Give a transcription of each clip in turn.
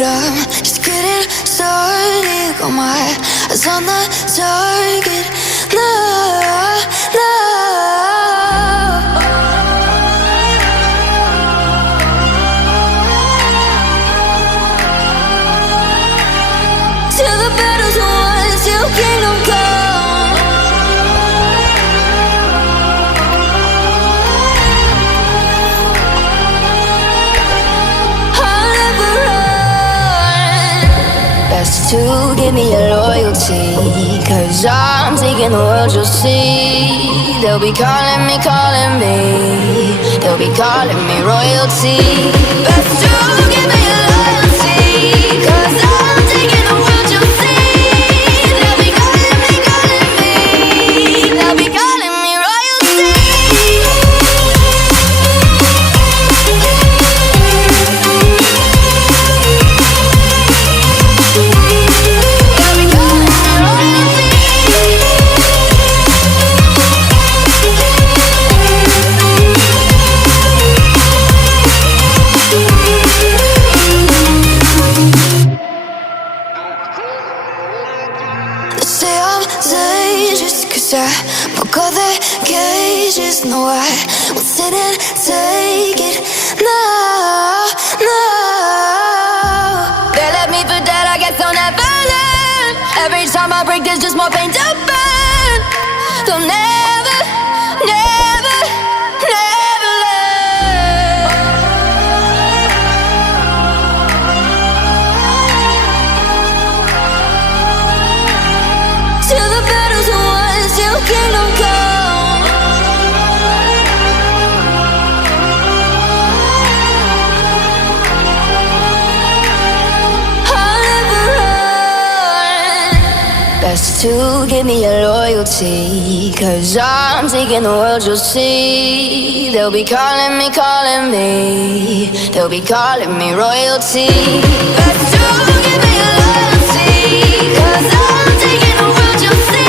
but I'm just getting started. Got my eyes on the target. No, no. Till the battle's won, till kingdom come. I'll never run. Best to give me your loyalty, 'cause I'm taking the world, you'll see. They'll be calling me, calling me. They'll be calling me royalty. Best to give me your loyalty, 'cause I'm taking the world, you'll see. I broke all the cages, no, I won't sit and take it. No, no. They left me for dead, I guess I'll never learn. Every time I break, there's just more pain to burn. They'll never, never, never learn. Till the battle's won, till kingdom come. I'll never run. Best to give me your loyalty, 'cause I'm taking the world, you'll see. They'll be calling me, calling me. They'll be calling me royalty. Best to give me your loyalty, 'cause I'm taking the world, you'll see.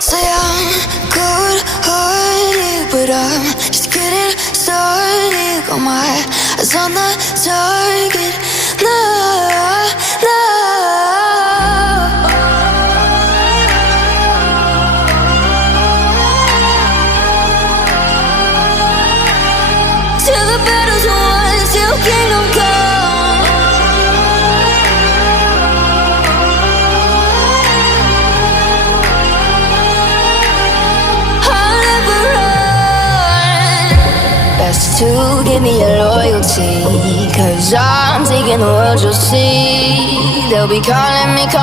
Say I'm good-hearted, but I'm just getting started. Got my eyes on the target. No, no. Till the battle's won, till kingdom come. To give me your loyalty, 'cause I'm taking the world, you'll see. They'll be calling me, calling